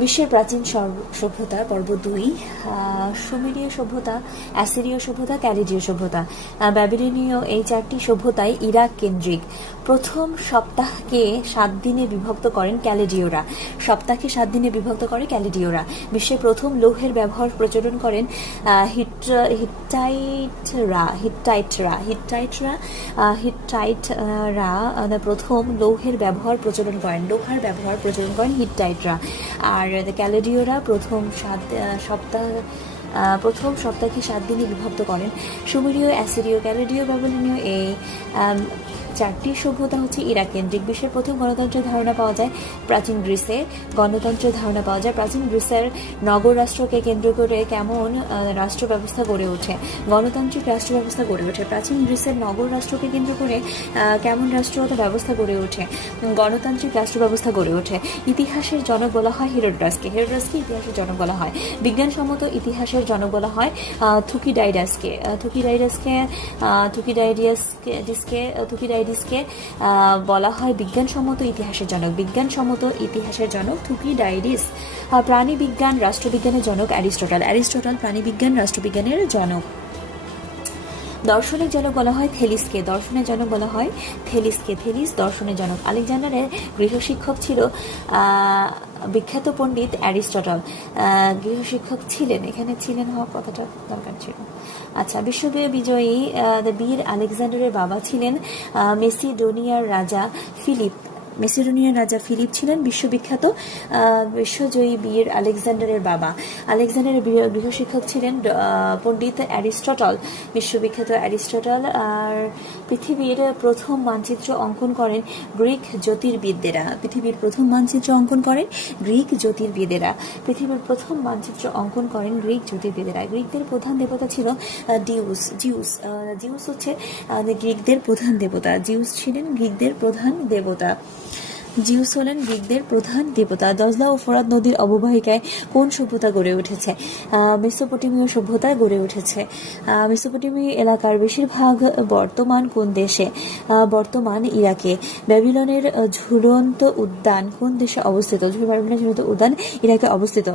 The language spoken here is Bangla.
বিশ্বের প্রাচীন সভ্যতা পর্ব 2। সুমেরীয় সভ্যতা, অ্যাসিরীয় সভ্যতা, ক্যালিডীয় সভ্যতা। ব্যাবিলনীয় এই 4টি সভ্যতায় ইরাক কেন্দ্রিক। প্রথম সপ্তাহকে 7 দিনে বিভক্ত করেন ক্যালিডীয়রা। সপ্তাহকে 7 দিনে বিভক্ত করে ক্যালিডীয়রা। বিশ্বের প্রথম লৌহের ব্যবহার প্রচলন করেন হিট্টাইটরা প্রথম লৌহের ব্যবহার প্রচলন করেন হিট্টাইটরা। আর ক্যালিডীয়রা প্রথম সপ্তাহকে 7 দিনে বিভক্ত করেন। সুমেরীয়, অ্যাসিরীয়, ক্যালিডীয়, ব্যাবিলনীয় এই 4টি সভ্যতা হচ্ছে ইরাক কেন্দ্রিক। বিশ্বের প্রথম গণতন্ত্রের ধারণা পাওয়া যায় প্রাচীন গ্রিসে। প্রাচীন গ্রিসের নগর রাষ্ট্রকে কেন্দ্র করে কেমন রাষ্ট্র ব্যবস্থা গড়ে ওঠে? গণতান্ত্রিক রাষ্ট্র ব্যবস্থা গড়ে ওঠে। প্রাচীন গ্রিসের নগর রাষ্ট্রকে কেন্দ্র করে কেমন রাষ্ট্রগত ব্যবস্থা গড়ে ওঠে? গণতান্ত্রিক রাষ্ট্র ব্যবস্থা গড়ে ওঠে। ইতিহাসের জনক বলা হয় হেরোডোটাসকে। ইতিহাসের জনক বলা হয়। বিজ্ঞানসম্মত ইতিহাসের জনক বলা হয় থুকিডাইডিসকে বলা হয় বিজ্ঞানসম্মত ইতিহাসের জনক থুকিডাইডিস। প্রাণী বিজ্ঞান, রাষ্ট্রবিজ্ঞানের জনক অ্যারিস্টটল। প্রাণীবিজ্ঞান, রাষ্ট্রবিজ্ঞানের জনক। দর্শনের জনক বলা হয় থেলিসকে। থেলিস দর্শনের জনক। আলেকজান্ডারের গৃহশিক্ষক ছিল বিখ্যাত পণ্ডিত অ্যারিস্টটল। গৃহশিক্ষক ছিলেন, এখানে ছিলেন হওয়ার কথাটা দরকার ছিল। আচ্ছা, বিশ্ববিজয়ী বীর আলেকজান্ডারের বাবা ছিলেন মেসিডোনিয়ার রাজা ফিলিপ ছিলেন বিশ্ববিখ্যাত বিশ্বজয়ী বীর আলেকজান্ডারের বাবা। আলেকজান্ডারের গৃহশিক্ষক ছিলেন পণ্ডিত অ্যারিস্টটল, বিশ্ববিখ্যাত অ্যারিস্টটল। আর পৃথিবীর প্রথম মানচিত্র অঙ্কন করেন গ্রিক জ্যোতির্বিদেরা। গ্রিকদের প্রধান দেবতা ছিল জিউস হচ্ছে গ্রিকদের প্রধান দেবতা। জিউস হলেন গ্রিকদের প্রধান দেবতা। দজলা ও ফোরাত নদীর অববাহিকায় কোন সভ্যতা গড়ে উঠেছে? মেসোপটেমীয় সভ্যতা গড়ে উঠেছে। মেসোপটেমীয় এলাকার বেশিরভাগ বর্তমান কোন দেশে? বর্তমান ইরাকে। ব্যাবিলনের ঝুলন্ত উদ্যান কোন দেশে অবস্থিত? ব্যাবিলনের ঝুলন্ত উদ্যান ইরাকে অবস্থিত।